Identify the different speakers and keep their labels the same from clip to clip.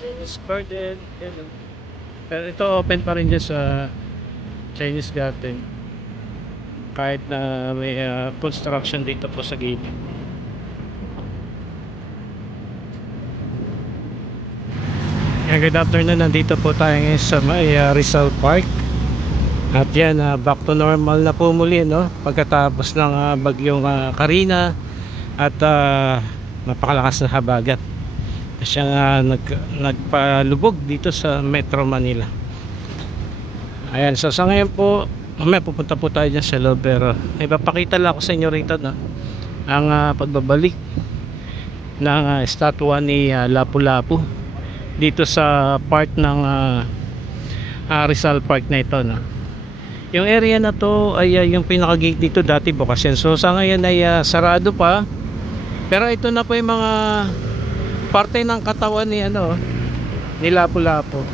Speaker 1: Chinese garden. Oh. Pero ito open pa rin dyan sa Chinese garden. Kahit na may ah, construction dito po sa gilid. Yan, good afternoon. Nandito po tayo ngayon sa may ah, Rizal Park. At yan, ah, back to normal na po muli, no? Pagkatapos ng ah, bagyong ah, Karina at ah, napakalakas na habagat. Siya nga nag, nagpalubog dito sa Metro Manila. Ayan, so sa ngayon po, mamaya pupunta po tayo dyan sa loob pero ipapakita lang ako sa inyo rito, no? Ang ah, pagbabalik ng ah, estatwa ni ah, Lapu-Lapu dito sa part ng ah, ah, Rizal Park na ito, no? Yung area na to ay ah, yung pinaka gate dito dati bukas yan. So sa ngayon ay ah, sarado pa. Pero ito na po yung mga parte ng katawan ni ano ni Lapu-Lapu.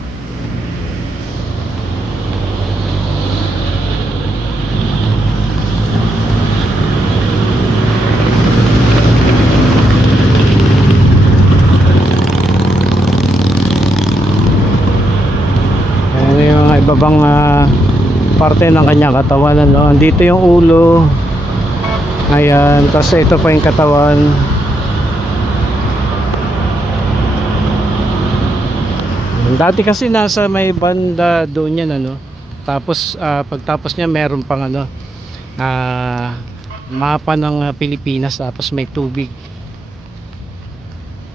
Speaker 1: Ayan yung mga ibabang ah, parte ng kanyang katawan ano. Dito yung ulo. Ayan, tapos ito pa yung katawan. Dati kasi nasa may banda doon yan ano. Tapos ah, pagtapos niya meron pang ano ah, mapa ng ah, Pilipinas tapos may tubig.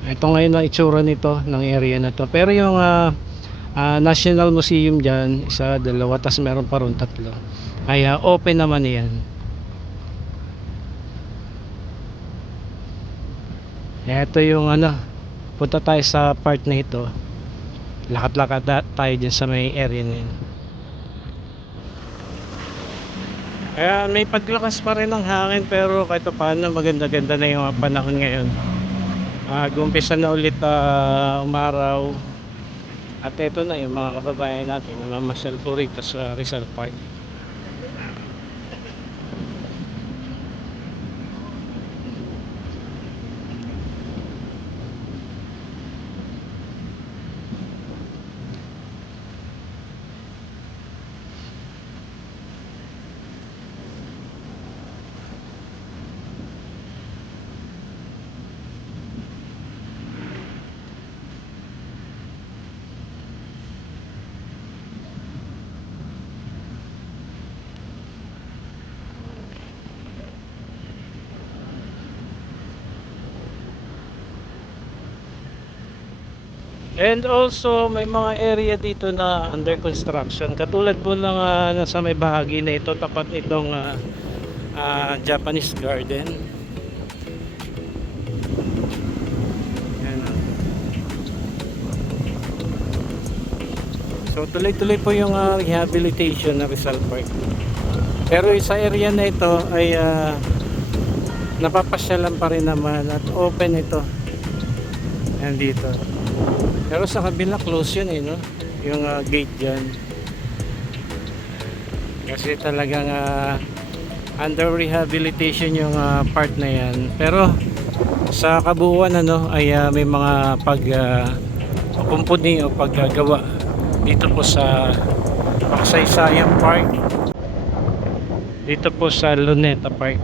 Speaker 1: Ito ngayon ang itsura nito ng area na to. Pero yung ah, ah, National Museum diyan, isa, dalawa, tapos meron pa ron tatlo. Kaya open naman 'yan. Ito yung ano, punta tayo sa part na ito. Lakad-lakad tayo dyan sa may area na yun. Kaya may paglakas pa rin ng hangin pero kahit pa paano maganda-ganda na yung panahon ngayon. Uh, gumpisa na ulit ah, umaraw. At ito na yung mga kababayan natin na mamasyal po rito sa Rizal Park. And also may mga area dito na under construction. Katulad po ng ah, nasa may bahagi na ito tapat itong ah, ah, Japanese garden. Yan, ah. So tuloy-tuloy po yung ah, rehabilitation ng Rizal Park. Pero sa area na ito ay ah, napapasyalan pa rin naman at open ito. Yan dito. Pero sa kabila close yun eh no? Yung ah, gate dyan. Kasi talagang ah, under rehabilitation yung ah, part na yan. Pero sa kabuuan ano ay ah, may mga pag uh, kumpuni o paggagawa dito po sa Paksaysayan Park. Dito po sa Luneta Park.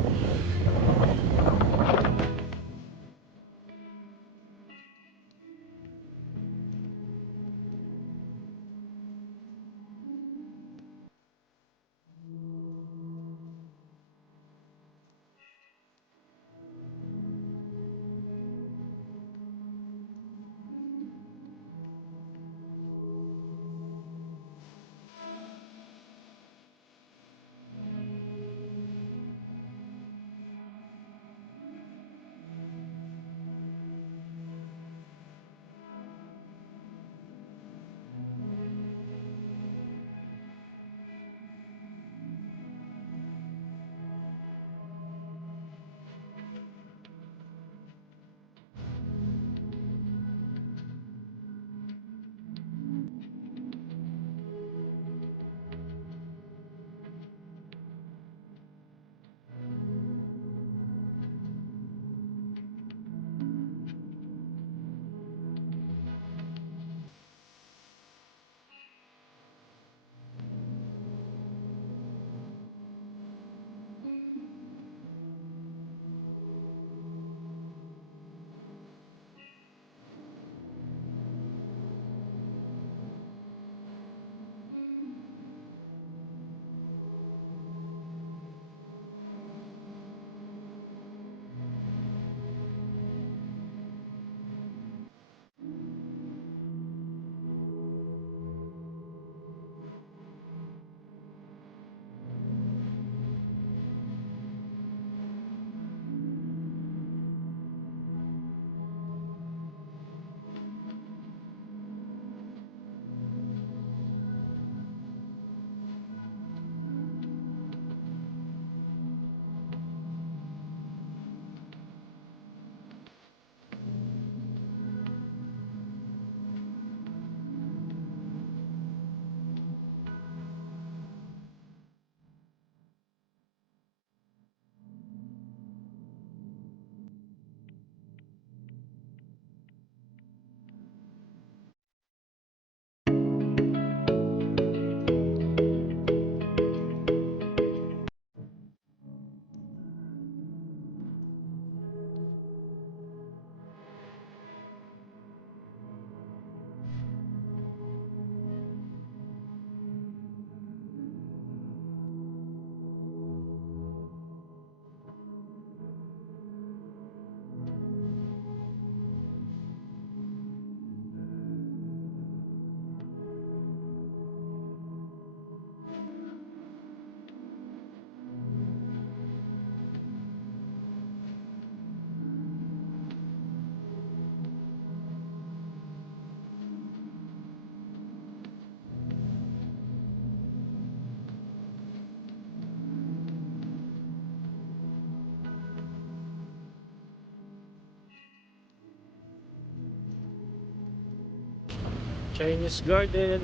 Speaker 1: Chinese garden.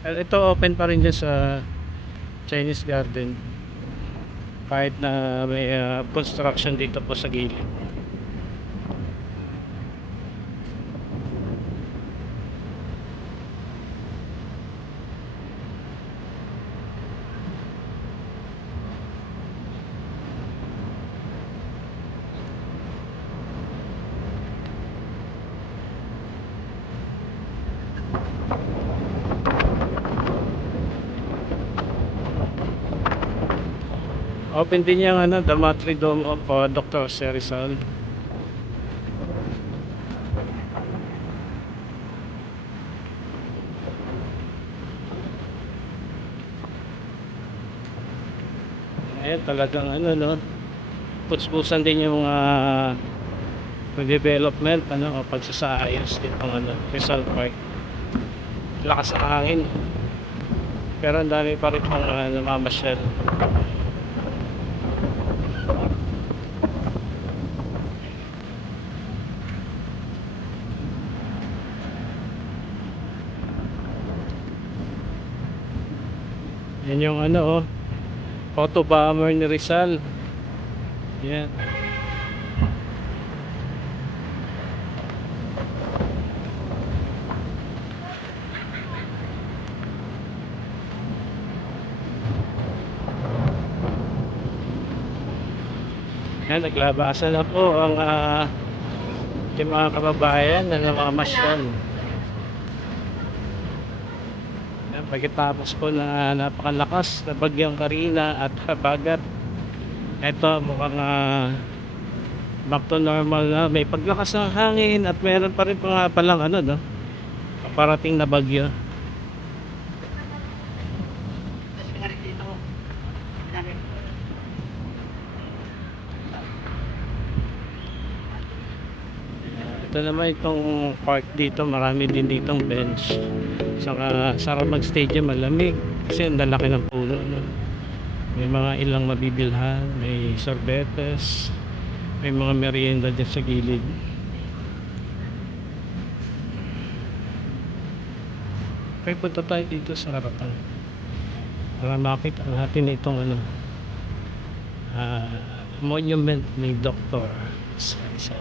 Speaker 1: Ah, Ito open pa rin dyan sa Chinese garden. Kahit na may ah, construction dito po sa gilid. Open din yung ano, the Matri Dome of uh, Dr. Jose Rizal. Ayan, talagang ano, no? Putspusan din yung uh, development, ano, o pagsasaayos din ng ano, Rizal Park. Lakas ng hangin. Pero ang dami pa rin pong uh, namamasyal. Yan yung ano oh. Photo bomber ni Rizal. Yan. Yan, naglabasan na po ang ah, yung mga kababayan na namamasyal. Yan, pagkatapos po na napakalakas na bagyang Karina at Habagat eto mukhang ah, back to normal na. May paglakas ng hangin at meron pa rin pa palang ano no? Parating na bagyo. Ito naman itong park dito marami din ditong bench saka sarap mag stadium malamig kasi ang lalaki ng puno no? may mga ilang mabibilhan may sorbetes may mga merienda dyan sa gilid kaya punta tayo dito sa harapan para makita natin itong ano ah, monument ni Dr. Isa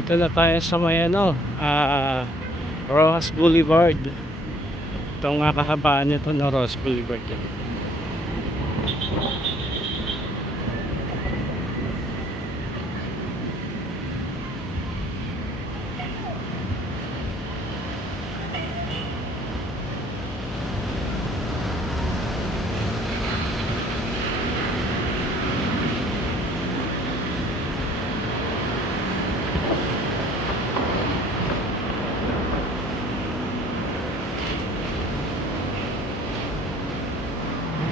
Speaker 1: Dito na tayo sa may ano, ah, Rojas Boulevard. Itong nga kahabaan nito na Rojas Boulevard.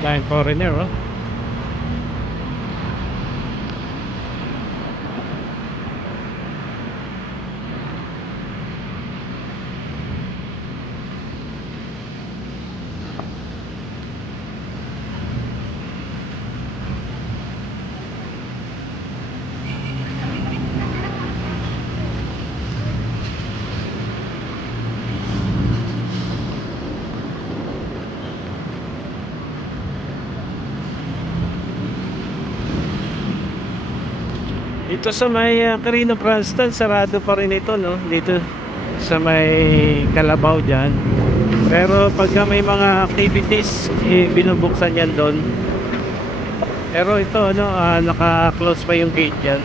Speaker 1: nine for renewal Dito sa may uh, Carino Cranston, sarado pa rin ito, no? Dito sa may Kalabaw dyan. Pero pagka may mga activities, eh, binubuksan yan doon. Pero ito, ano, ah, naka-close pa yung gate dyan.